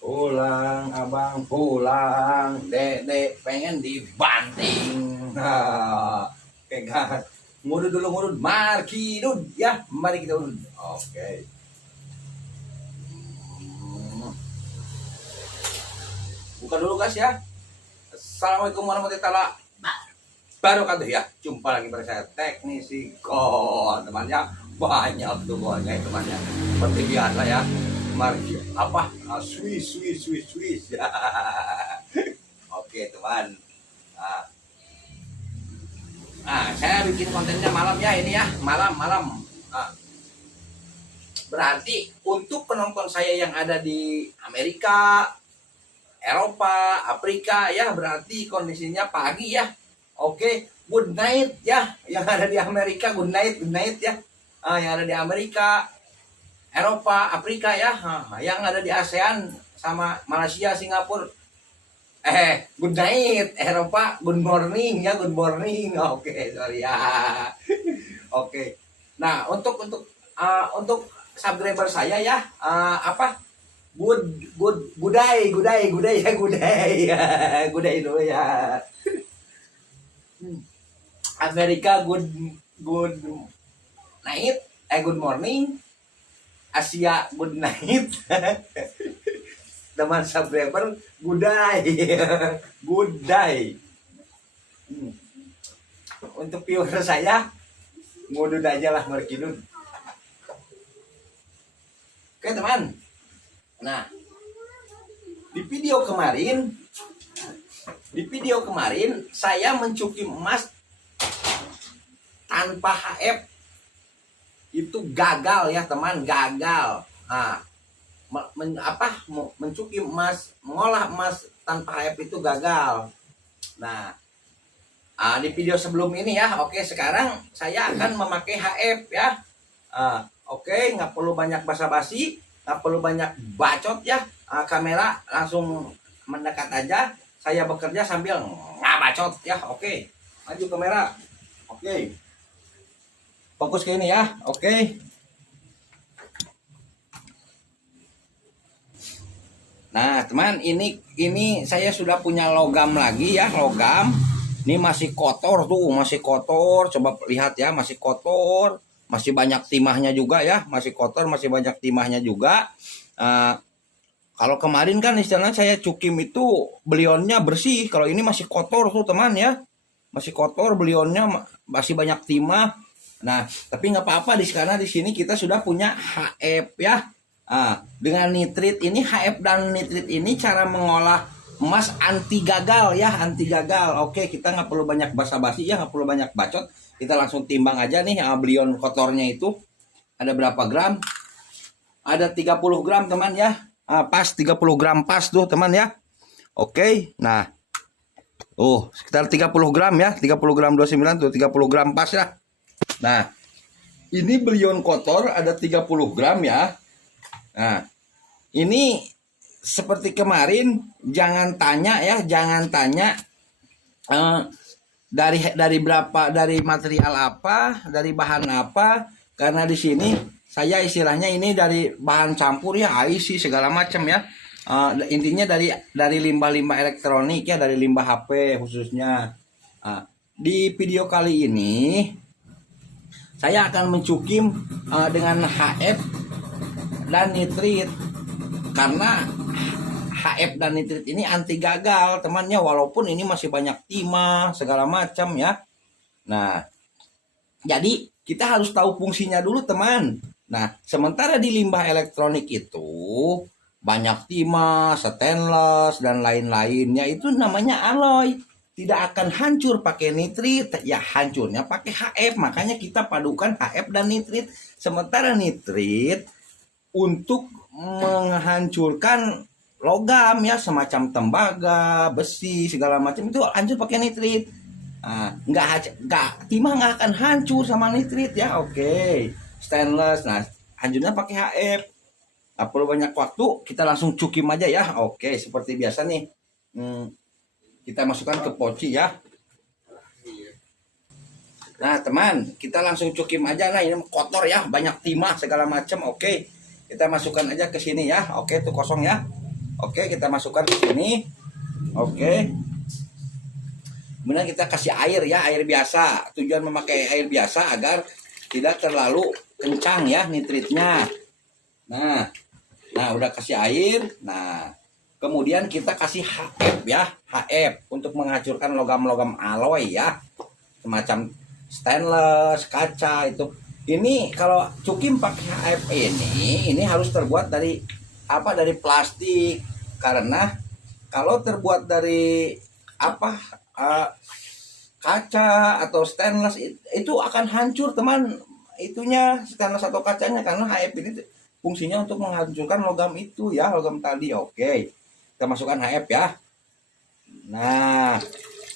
Pulang abang pulang, dek pengen dibanting. Oke guys, ngudut dulu ngudut, mari dud ya, mari kita udut. Oke. Buka dulu guys ya. Assalamualaikum warahmatullahi wabarakatuh ya. Jumpa lagi bersama saya teknisi temannya banyak tuh banyak temannya. Seperti biasa ya. Mari apa? Swiss ya. Oke teman. Saya bikin kontennya malam ya ini ya, malam. Berarti untuk penonton saya yang ada di Amerika, Eropa, Afrika ya, berarti kondisinya pagi ya. Oke, good night ya. Yang ada di Amerika good night ya. Yang ada di Amerika, Eropa, Afrika ya. Yang ada di ASEAN sama Malaysia, Singapura. Good night Eropa, good morning ya, good morning. Oke, sorry ya. Oke. Nah, untuk subscriber saya ya, Gudai ya, Gudai dulu ya. Amerika good night, good morning. Asia good night. Teman subscriber Gudai. Untuk viewer saya ngudut aja lah, merkidun. Oke teman. Nah, di video kemarin saya mencuci emas tanpa HF. Itu gagal ya teman, gagal. Mencuci emas, mengolah emas tanpa HF itu gagal. Nah, di video sebelum ini ya, oke, sekarang saya akan memakai HF ya. Oke, nggak perlu banyak basa-basi, nggak perlu banyak bacot ya. Kamera langsung mendekat aja. Saya bekerja sambil nggak bacot ya. Oke, maju kamera. Oke, fokus ke ini ya. Oke. Nah teman, ini saya sudah punya logam lagi ya, logam. Ini masih kotor tuh, masih kotor. Coba lihat ya, masih kotor, masih banyak timahnya juga ya, masih kotor, masih banyak timahnya juga. Kalau kemarin kan istilahnya saya cukim itu belionnya bersih, kalau ini masih kotor tuh teman ya, masih kotor, belionnya masih banyak timah. Nah tapi nggak apa-apa, karena di sini kita sudah punya HF ya. Dengan nitrit ini, HF dan nitrit ini cara mengolah emas anti gagal ya, anti gagal. Oke, kita nggak perlu banyak basa-basi ya, nggak perlu banyak bacot. Kita langsung timbang aja nih, belion kotornya itu ada berapa gram? Ada 30 gram teman ya. Pas 30 gram pas tuh teman ya. Oke, nah. Sekitar 30 gram ya, 30 gram 29 tuh, 30 gram pas ya. Nah, ini belion kotor ada 30 gram ya. Nah, ini seperti kemarin, jangan tanya ya, dari berapa, dari material apa, dari bahan apa, karena di sini saya istilahnya ini dari bahan campur ya, IC segala macam ya. Intinya dari limbah-limbah elektronik ya, dari limbah HP khususnya. Di video kali ini saya akan mencukim dengan HF dan nitrit, karena HF dan nitrit ini anti gagal temannya, walaupun ini masih banyak timah segala macam ya. Nah, jadi kita harus tahu fungsinya dulu teman. Nah, sementara di limbah elektronik itu banyak timah, stainless dan lain-lainnya, itu namanya alloy. Tidak akan hancur pakai nitrit, ya hancurnya pakai HF. Makanya kita padukan HF dan nitrit. Sementara nitrit untuk menghancurkan logam ya, semacam tembaga, besi segala macam, itu hancur pakai nitrit. Timah nggak akan hancur sama nitrit ya. Oke, stainless, nah hancurnya pakai HF. Nggak perlu banyak waktu, kita langsung cukim aja ya. Oke, seperti biasa nih, kita masukkan ke poci ya. Nah teman, kita langsung cukim aja. Nah ini kotor ya, banyak timah segala macam. Oke, kita masukkan aja ke sini ya. Oke, itu kosong ya. Oke, kita masukkan ke sini. Oke. Kemudian kita kasih air ya, air biasa. Tujuan memakai air biasa agar tidak terlalu kencang ya nitritnya. Nah, udah kasih air. Nah, kemudian kita kasih HF ya, HF untuk menghancurkan logam-logam alloy ya, semacam stainless, kaca itu. Ini kalau Cukim pakai HF ini harus terbuat dari apa? Dari plastik, karena kalau terbuat dari apa kaca atau stainless itu akan hancur teman, itunya stainless atau kacanya, karena HF ini fungsinya untuk menghancurkan logam itu ya, logam tadi. Oke, kita masukkan HF ya. Nah,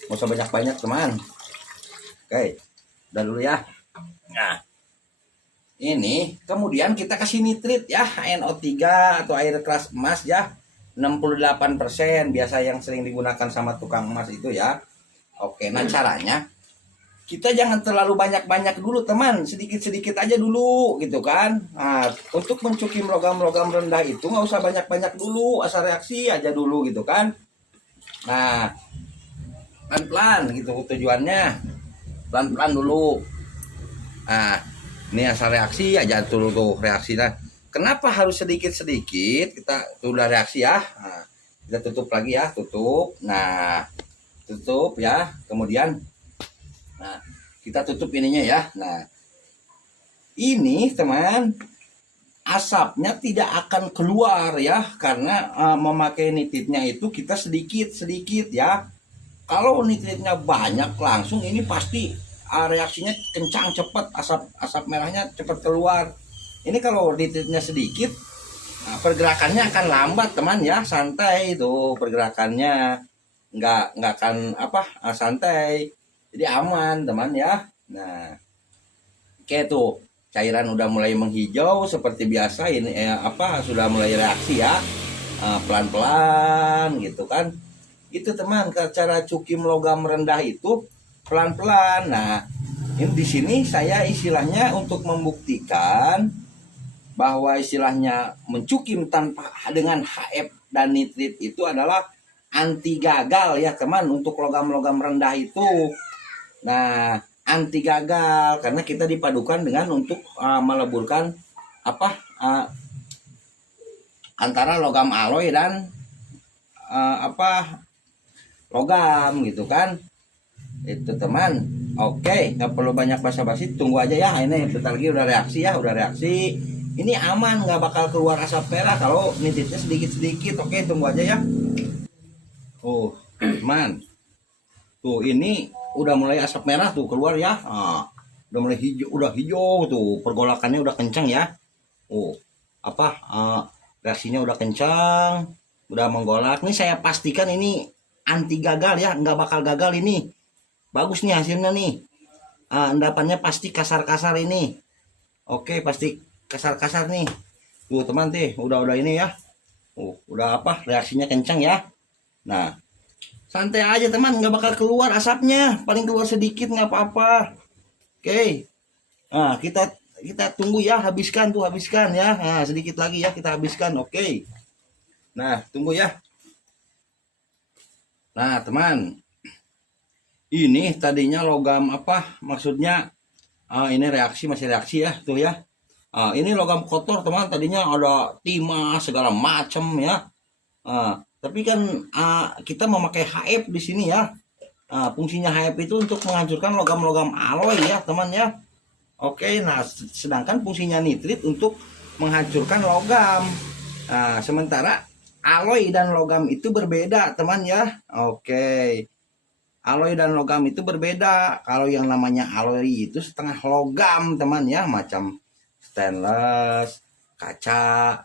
nggak usah banyak-banyak teman. Oke, udah dulu ya. Nah, ini kemudian kita kasih nitrit ya, NO3 atau air keras emas ya, 68% biasa yang sering digunakan sama tukang emas itu ya. Oke, nah caranya kita jangan terlalu banyak-banyak dulu teman, sedikit-sedikit aja dulu gitu kan. Nah, untuk mencukim logam-logam rendah itu nggak usah banyak-banyak dulu, asal reaksi aja dulu gitu kan. Nah, pelan-pelan gitu tujuannya, pelan-pelan dulu. Nah, ini asal reaksi aja dulu tuh reaksinya. Kenapa harus sedikit-sedikit? Kita udah reaksi ya. Nah, kita tutup lagi ya, tutup. Nah, tutup ya. Kemudian nah, kita tutup ininya ya. Nah, ini teman, asapnya tidak akan keluar ya, karena memakai nitritnya itu kita sedikit-sedikit ya. Kalau nitritnya banyak langsung ini pasti reaksinya kencang, cepat, asap merahnya cepat keluar. Ini kalau nitritnya sedikit, pergerakannya akan lambat teman ya, santai itu pergerakannya, nggak akan santai, jadi aman teman ya. Nah, oke tuh cairan udah mulai menghijau seperti biasa ini sudah mulai reaksi ya, pelan-pelan gitu kan. Itu teman, cara cukim logam rendah itu pelan-pelan. Nah, ini di sini saya istilahnya untuk membuktikan bahwa istilahnya mencukim tanpa dengan HF dan nitrit itu adalah anti gagal ya teman, untuk logam-logam rendah itu. Nah, anti gagal karena kita dipadukan dengan untuk meleburkan antara logam alloy dan logam gitu kan. Itu teman. Oke, nggak perlu banyak basa-basi, tunggu aja ya. Ini bentar lagi udah reaksi ya, udah reaksi. Ini aman, nggak bakal keluar asap merah kalau nitritnya sedikit-sedikit. Oke, tunggu aja ya. Oh, teman. Tuh ini udah mulai asap merah tuh keluar ya. Udah mulai hijau, tuh pergolakannya udah kencang ya. Reaksinya udah kencang, udah menggolak. Nih saya pastikan ini anti gagal ya, nggak bakal gagal ini. Bagus nih hasilnya nih. Endapannya pasti kasar-kasar ini. Oke, pasti kasar-kasar nih. Tuh teman teh, udah ini ya. Udah reaksinya kencang ya. Nah, santai aja teman, nggak bakal keluar asapnya, paling keluar sedikit nggak apa-apa. Oke, nah kita tunggu ya, habiskan ya. Nah, sedikit lagi ya kita habiskan. Oke, nah tunggu ya. Nah teman, ini tadinya logam maksudnya ini masih reaksi ya tuh ya. Ini logam kotor teman, tadinya ada timah segala macam ya. Tapi kan kita memakai HF di sini ya. Fungsinya HF itu untuk menghancurkan logam-logam alloy ya teman ya. Oke, nah sedangkan fungsinya nitrit untuk menghancurkan logam. Nah, sementara alloy dan logam itu berbeda teman ya. Oke, alloy dan logam itu berbeda. Kalau yang namanya alloy itu setengah logam teman ya, macam stainless, kaca,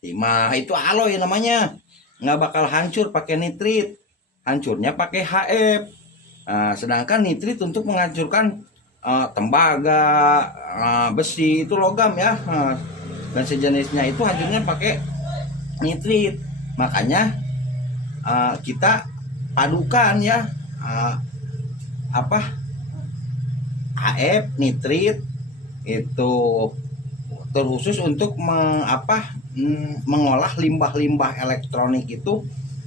timah, itu alloy namanya. Nggak bakal hancur pakai nitrit, hancurnya pakai HF. Sedangkan nitrit untuk menghancurkan tembaga, besi, itu logam ya, dan sejenisnya itu hancurnya pakai nitrit. Makanya kita padukan ya, HF nitrit itu terkhusus untuk mengolah limbah-limbah elektronik itu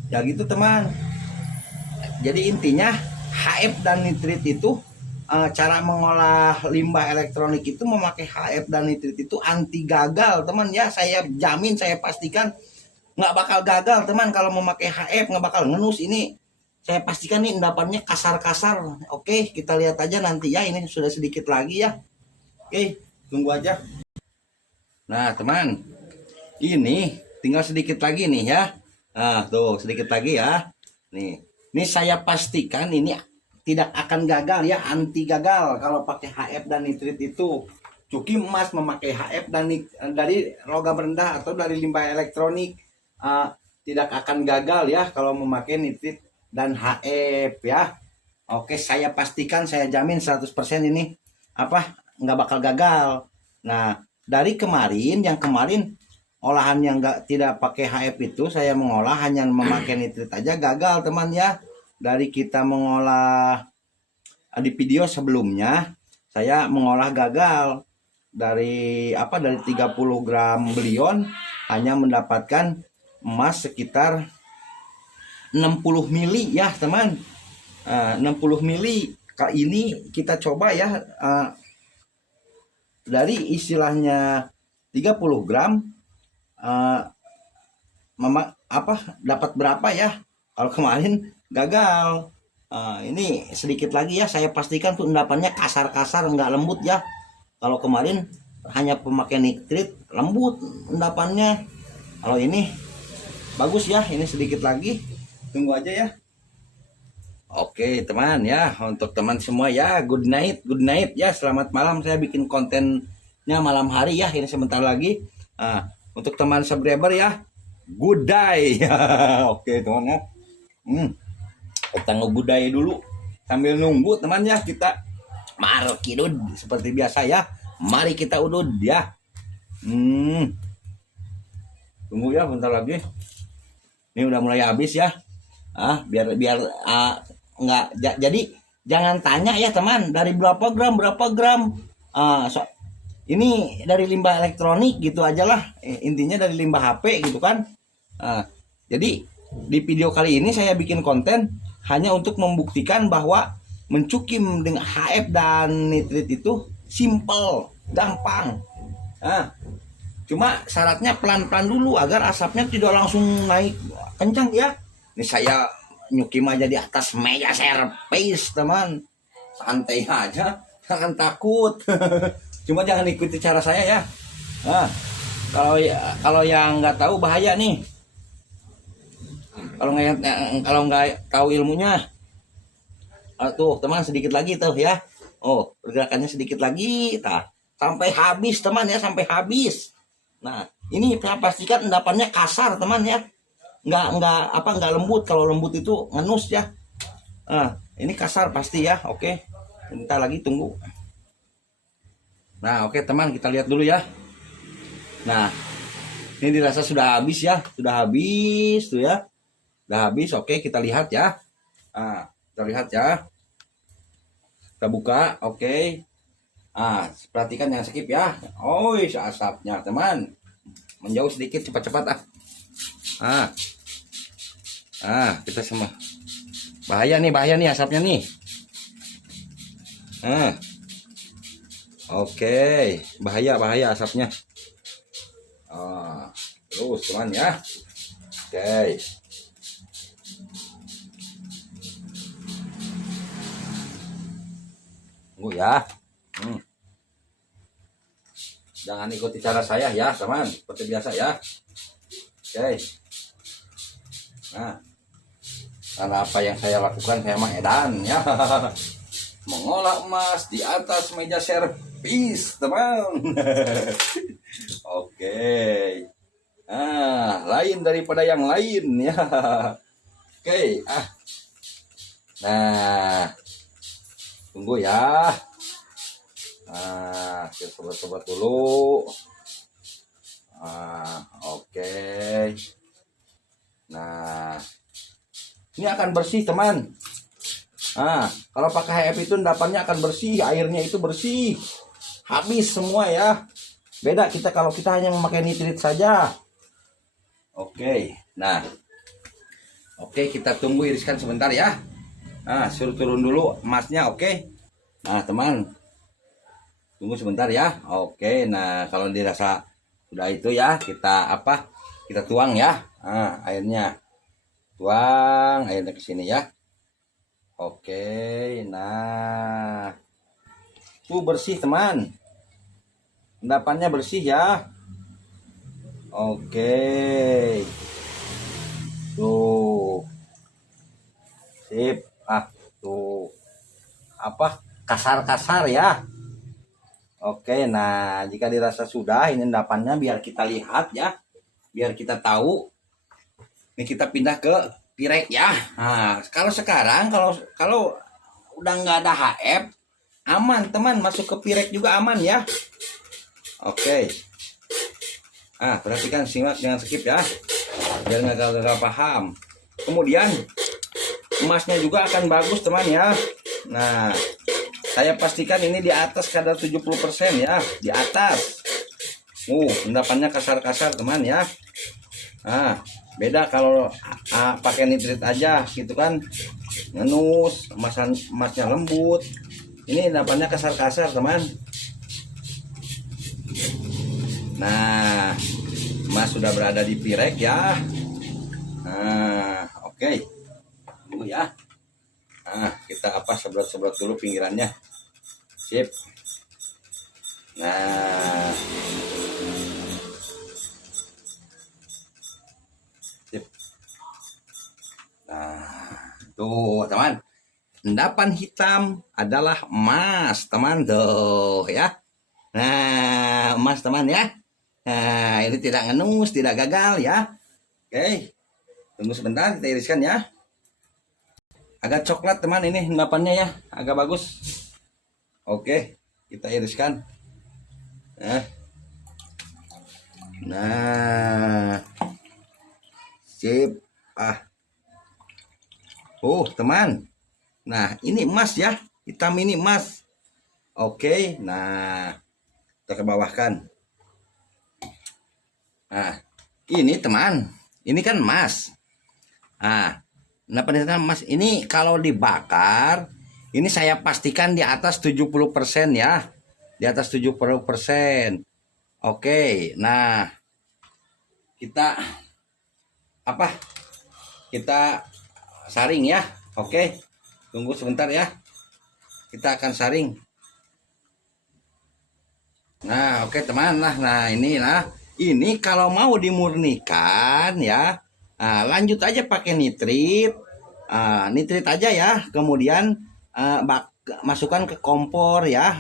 ya gitu teman. Jadi intinya HF dan nitrit itu cara mengolah limbah elektronik itu memakai HF dan nitrit itu anti gagal teman ya. Saya jamin, saya pastikan nggak bakal gagal teman. Kalau memakai HF nggak bakal ngenus. Ini saya pastikan nih endapannya kasar-kasar. Oke, kita lihat aja nanti ya. Ini sudah sedikit lagi ya. Oke, tunggu aja. Nah teman, ini tinggal sedikit lagi nih ya. Nah tuh sedikit lagi ya. Ini saya pastikan ini tidak akan gagal ya, anti gagal kalau pakai HF dan nitrit itu. Cuki emas memakai HF dan dari logam rendah atau dari limbah elektronik tidak akan gagal ya kalau memakai nitrit dan HF ya. Oke, saya pastikan, saya jamin 100% ini nggak bakal gagal. Nah, dari kemarin, yang kemarin olahan yang tidak pakai HF itu saya mengolah hanya memakai nitrit aja gagal teman ya. Dari kita mengolah di video sebelumnya saya mengolah gagal dari dari 30 gram belion hanya mendapatkan emas sekitar 60 mili ya teman. 60 mili. Kali ini kita coba ya, dari istilahnya 30 gram dapat berapa ya. Kalau kemarin gagal. Ini sedikit lagi ya, saya pastikan tuh endapannya kasar-kasar, nggak lembut ya. Kalau kemarin hanya pemakai nitrit lembut endapannya. Kalau ini bagus ya. Ini sedikit lagi, tunggu aja ya. Oke teman ya, untuk teman semua ya, good night ya, selamat malam. Saya bikin kontennya malam hari ya, ini sebentar lagi. Untuk teman subscriber ya, good day. Oke teman ya, kita nge-good day dulu sambil nunggu teman ya. Kita markidud seperti biasa ya, mari kita udud ya. Tunggu ya bentar lagi, ini udah mulai habis ya. Biar nggak jadi jangan tanya ya teman, dari berapa gram ini dari limbah elektronik gitu aja lah, intinya dari limbah HP gitu kan. Jadi di video kali ini saya bikin konten hanya untuk membuktikan bahwa mencukim dengan HF dan nitrit itu simple, gampang. Cuma syaratnya pelan-pelan dulu agar asapnya tidak langsung naik kencang ya. Ini saya nyukim aja di atas meja servis teman, santai aja, jangan takut. Cuma jangan ikuti cara saya ya. Kalau yang nggak tahu bahaya nih. Kalau nggak tahu ilmunya, tuh teman sedikit lagi tuh ya. Pergerakannya sedikit lagi, sampai habis teman ya, sampai habis. Nah ini saya pastikan endapannya kasar teman ya. Nggak lembut. Kalau lembut itu ngenus ya. Ini kasar pasti ya. Oke, bentar lagi tunggu. Nah oke teman, kita lihat dulu ya. Nah ini dirasa sudah habis ya, sudah habis tuh ya, udah habis. Oke, kita lihat ya. Kita lihat ya, kita buka. Oke, perhatikan, jangan skip ya. Asapnya teman menjauh sedikit, cepat-cepat kita semua bahaya nih asapnya nih. Oke, bahaya asapnya. Terus teman ya. Oke. Tunggu ya. Jangan ikuti cara saya ya teman, seperti biasa ya. Oke. Nah, karena apa yang saya lakukan, saya mah edan ya. Mengolah emas di atas meja servis teman. Oke. Lain daripada yang lain ya. Oke. Nah, tunggu ya. Kita sobat-sobat dulu. Oke. Nah, ini akan bersih teman. Kalau pakai HF itu endapannya akan bersih, airnya itu bersih, habis semua ya. Beda kalau kita hanya memakai nitrit saja, Oke, nah, oke kita tunggu iriskan sebentar ya. Nah, suruh turun dulu emasnya, oke. Nah, teman, tunggu sebentar ya. Oke, nah kalau dirasa sudah itu ya, kita apa? Kita tuang ya. Nah, airnya. Tuang airnya ke sini ya. Oke, nah. Bersih, teman. Endapannya bersih ya. Oke. Tuh. Sip. Tuh. Apa? Kasar-kasar ya. Oke, nah jika dirasa sudah ini endapannya biar kita lihat ya. Biar kita tahu. Ini kita pindah ke pirek ya. Nah, kalau sekarang kalau udah nggak ada HF, aman teman, masuk ke pirek juga aman ya. Oke. Perhatikan, simak jangan skip ya. Biar nggak gagal paham. Kemudian emasnya juga akan bagus teman ya. Nah, saya pastikan ini di atas kadar 70% ya, di atas. Endapannya kasar-kasar teman ya. Beda kalau pakai nitrit aja gitu kan, ngenus, emasnya lembut. Ini endapannya kasar-kasar teman. Nah, emas sudah berada di pirek ya. Nah, oke. Tunggu ya. Kita sebrot-sebrot dulu pinggirannya. Sip. Nah. Sip. Nah, tuh teman. Endapan hitam adalah emas, teman tuh ya. Nah, emas teman ya. Nah, ini tidak ngenus, tidak gagal ya. Oke. Tunggu sebentar, kita iriskan ya. Agak coklat teman ini endapannya ya, agak bagus. Oke, kita iriskan. Nah. Sip. Teman. Nah, ini emas ya. Hitam ini emas. Oke, nah. Kita ke bawahkan. Nah, ini teman. Ini kan emas. Nah, penelitian emas ini kalau dibakar, ini saya pastikan di atas 70% ya. Di atas 70%. Oke, nah. Kita saring ya. Oke. Tunggu sebentar ya. Kita akan saring. Nah, oke teman. Nah, ini kalau mau dimurnikan ya. Lanjut aja pakai nitrit. Nitrit aja ya. Kemudian masukkan ke kompor ya.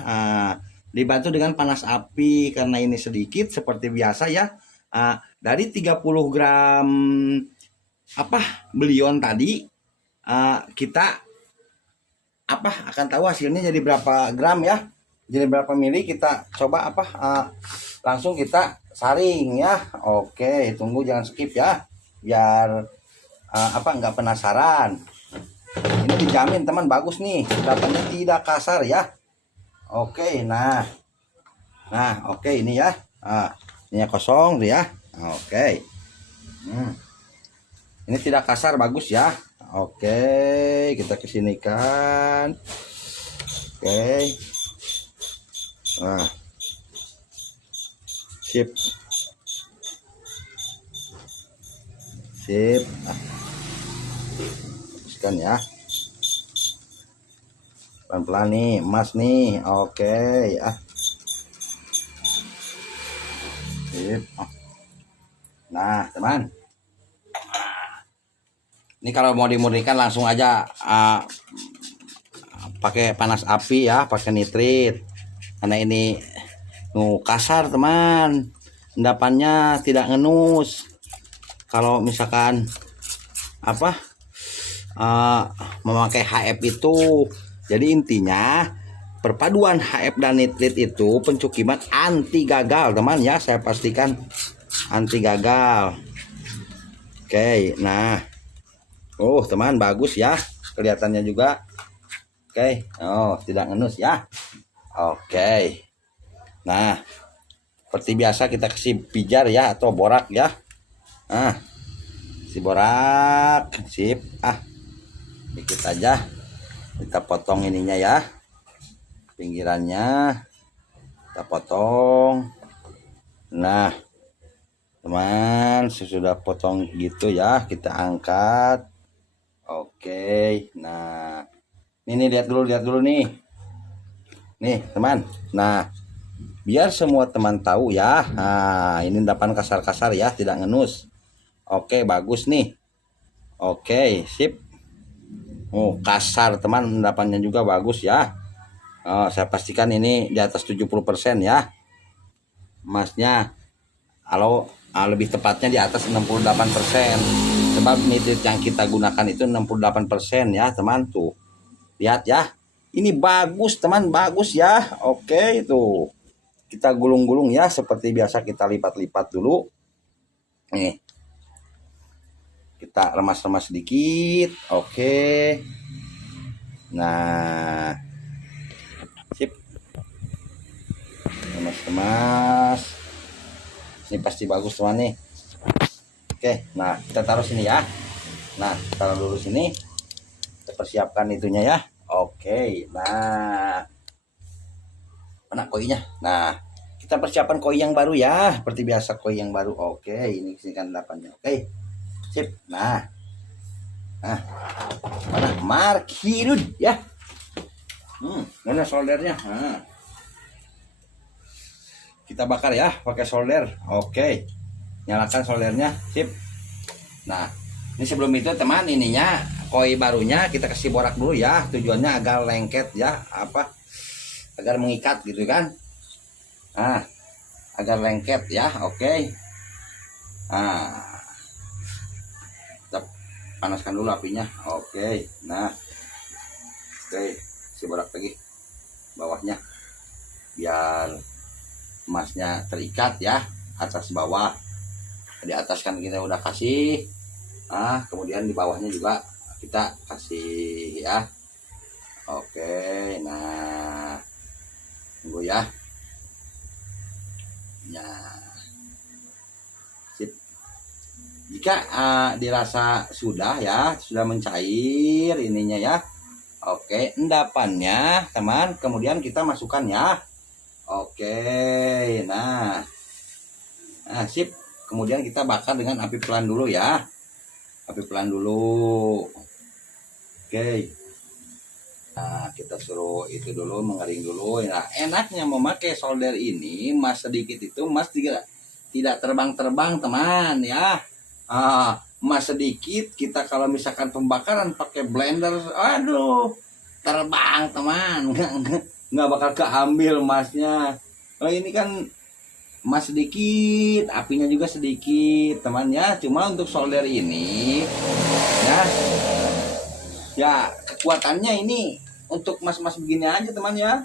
Dibantu dengan panas api karena ini sedikit seperti biasa ya. Dari 30 gram belion tadi kita akan tahu hasilnya jadi berapa gram ya. Jadi berapa mili kita coba langsung kita saring ya. Oke, tunggu jangan skip ya. Biar nggak penasaran. Ini dijamin teman bagus nih, endapannya tidak kasar ya. Oke, nah oke ini ya. Ini kosong tuh ya. Oke. Ini tidak kasar, bagus ya. Oke, kita kesinikan. Oke. Nah. Sip. Sip. Teruskan ya. Pelan-pelan nih, emas nih. Oke, Sip. Nah, teman. Ini kalau mau dimurnikan langsung aja pakai panas api ya, pakai nitrit. Karena ini kasar teman, endapannya tidak ngenus. Kalau misalkan memakai HF itu, jadi intinya perpaduan HF dan nitrit itu pencukiman anti gagal teman ya, saya pastikan anti gagal. Oke, nah teman bagus ya, kelihatannya juga. Oke, tidak ngenus ya. Oke, nah seperti biasa kita kasih pijar ya atau borak ya. Si borak, sip. Dikit aja. Kita potong ininya ya. Pinggirannya kita potong. Nah, teman, sudah potong gitu ya, kita angkat. Oke. Nah, ini lihat dulu nih. Nih, teman. Nah, biar semua teman tahu ya. Nah, ini endapan kasar-kasar ya, tidak ngenus. Oke, bagus nih. Oke, sip. Oh, kasar teman, endapannya juga bagus ya. Saya pastikan ini di atas 70% ya. Emasnya. Kalau lebih tepatnya di atas 68%. Sebab nitrit yang kita gunakan itu 68% ya, teman tuh. Lihat ya. Ini bagus, teman, bagus ya. Oke, itu. Kita gulung-gulung ya, seperti biasa kita lipat-lipat dulu. Nih. Kita remas-remas sedikit. Oke. Nah. Sip. Remas-remas. Ini pasti bagus teman nih. Oke, nah kita taruh sini ya. Nah, taruh dulu sini. Kita persiapkan itunya ya. Oke, nah. Mana koinya? Nah, kita persiapkan koi yang baru ya. Seperti biasa koi yang baru. Oke, ini kan endapannya. Oke. Sip. Nah. Nah. Mana markirud ya. Mana soldernya? Nah. Kita bakar ya pakai solder. Oke. Nyalakan soldernya. Sip. Nah, ini sebelum itu teman, ininya koi barunya kita kasih borak dulu ya. Tujuannya agar lengket ya, agar mengikat gitu kan. Nah, agar lengket ya. Oke. Nah, kita panaskan dulu apinya. Oke. Nah, oke, kasih borak lagi bawahnya biar emasnya terikat ya, atas bawah. Di atas kan kita udah kasih, kemudian di bawahnya juga kita kasih ya. Oke, nah tunggu ya. Nah, sip. Jika dirasa sudah ya, sudah mencair ininya ya. Oke, endapannya teman, kemudian kita masukkan ya. Oke, nah sip. Kemudian kita bakar dengan api pelan dulu ya. Api pelan dulu. Oke. Nah, kita suruh itu dulu mengering dulu. Nah, enaknya memakai solder ini, mas sedikit itu mas tidak terbang-terbang teman ya. Mas sedikit kita kalau misalkan pembakaran pakai blender, aduh, terbang teman. Nggak bakal keambil masnya. Kalau ini kan emas sedikit, apinya juga sedikit teman ya. Cuma untuk solder ini ya kekuatannya ini untuk emas-emas begini aja teman ya.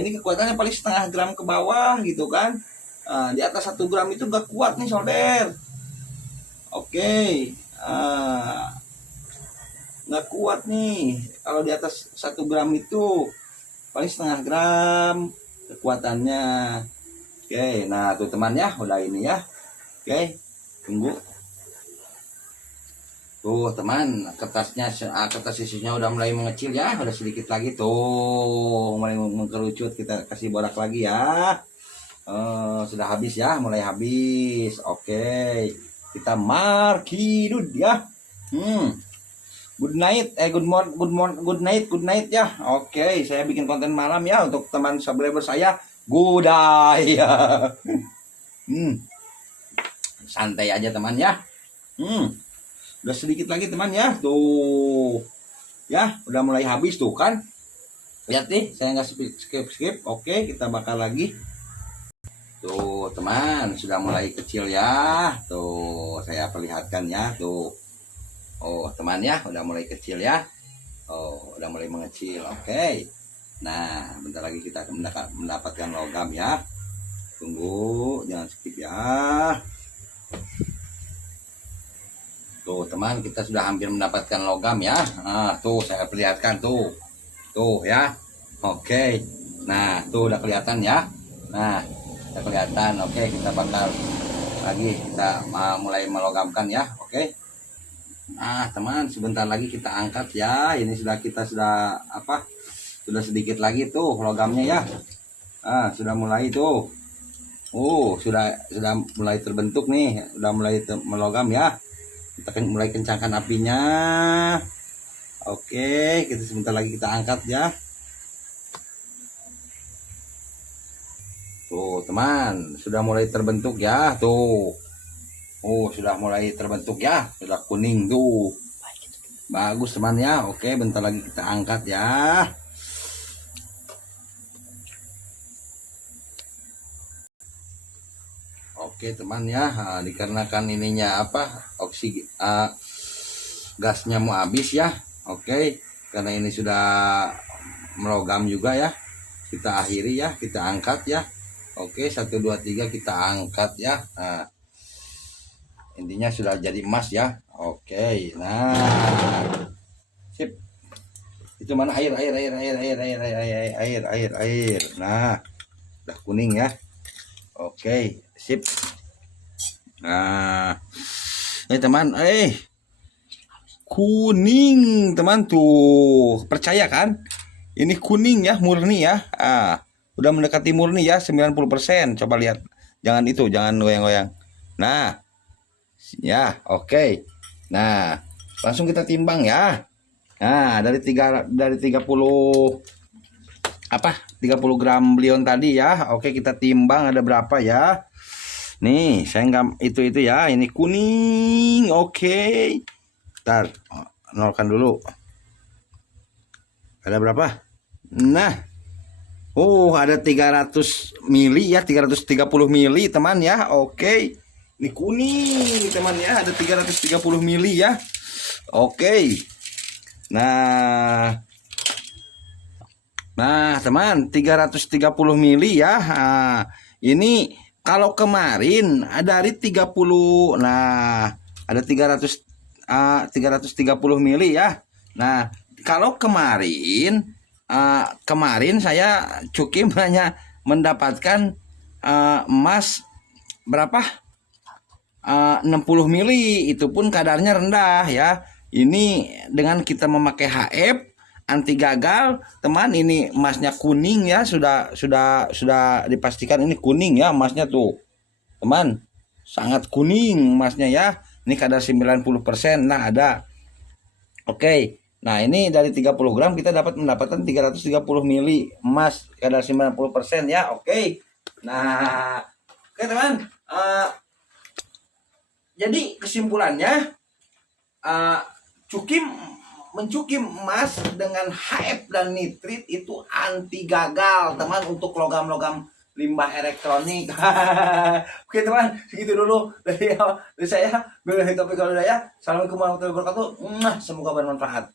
Ini kekuatannya paling setengah gram ke bawah gitu kan. Di atas 1 gram itu gak kuat nih solder. Oke, gak kuat nih kalau di atas 1 gram itu, paling setengah gram kekuatannya. Oke, nah tuh teman ya, udah ini ya. Oke, tunggu. Tuh teman, kertas sisinya udah mulai mengecil ya, udah sedikit lagi tuh, mulai mengkerucut. Kita kasih borak lagi ya. Sudah habis ya, mulai habis. Oke, kita markirud ya. Good night, good night ya. Oke, saya bikin konten malam ya untuk teman subscriber saya. Gudai ya. Santai aja teman ya. Udah sedikit lagi teman ya. Tuh. Ya, udah mulai habis tuh kan. Lihat nih, saya nggak skip. Oke, kita bakar lagi. Tuh, teman, sudah mulai kecil ya. Tuh, saya perlihatkan ya. Tuh. Oh, teman ya, udah mulai kecil ya. Oh, udah mulai mengecil. Oke. Nah, bentar lagi kita akan mendapatkan logam ya. Tunggu, jangan skip ya. Tuh teman, kita sudah hampir mendapatkan logam ya. Tuh saya perlihatkan tuh. Tuh ya. Oke. Nah, tuh udah kelihatan ya. Nah, udah kelihatan. Oke, kita bakal lagi. Kita mulai melogamkan ya. Oke. Nah, teman, sebentar lagi kita angkat ya. Ini sudah apa? Sudah sedikit lagi tuh logamnya ya. Sudah mulai tuh. Sudah mulai terbentuk nih, sudah mulai melogam ya. Kita kan mulai kencangkan apinya. Oke, kita sebentar lagi kita angkat ya. Tuh, teman, sudah mulai terbentuk ya. Tuh. Sudah mulai terbentuk ya. Sudah kuning tuh. Bagus teman ya. Oke, bentar lagi kita angkat ya. Oke teman ya, dikarenakan ininya apa, oksigen, gasnya mau habis ya. Oke, karena ini sudah melogam juga ya, kita akhiri ya, kita angkat ya. Oke, 1 2 3 kita angkat ya. Nah, intinya sudah jadi emas ya. Oke, nah sip. Itu mana air. Nah, udah kuning ya. Oke, sip. Nah, teman, kuning teman tuh, percaya kan? Ini kuning ya, murni ya. Udah mendekati murni ya, 90%. Coba lihat, jangan goyang-goyang. Nah, ya, oke. Nah, langsung kita timbang ya. Nah, dari 30 gram belion tadi ya. Oke, kita timbang ada berapa ya. Nih, saya nggak itu ya. Ini kuning. Oke. Ntar, nolkan dulu. Ada berapa? Nah. Ada 300 mili ya. 330 mili teman ya. Oke. Ini kuning teman ya. Ada 330 mili ya. Oke. Nah, teman, 330 mili ya. Ini kalau kemarin ada dari 30. Nah, ada 330 mili ya. Nah, kalau kemarin saya Cukim hanya mendapatkan emas berapa? 60 mili, itu pun kadarnya rendah ya. Ini dengan kita memakai HF anti gagal, teman, ini emasnya kuning ya, sudah dipastikan ini kuning ya emasnya tuh. Teman, sangat kuning emasnya ya. Ini kadar 90%. Nah, ada. Oke. Nah, ini dari 30 gram kita mendapatkan 330 mili emas kadar 90% ya. Oke. Nah, oke teman. Jadi kesimpulannya, Cukim mencukim emas dengan HF dan nitrit itu anti gagal teman, untuk logam-logam limbah elektronik. Oke teman, segitu dulu dari saya. Assalamualaikum warahmatullahi wabarakatuh. Semoga bermanfaat.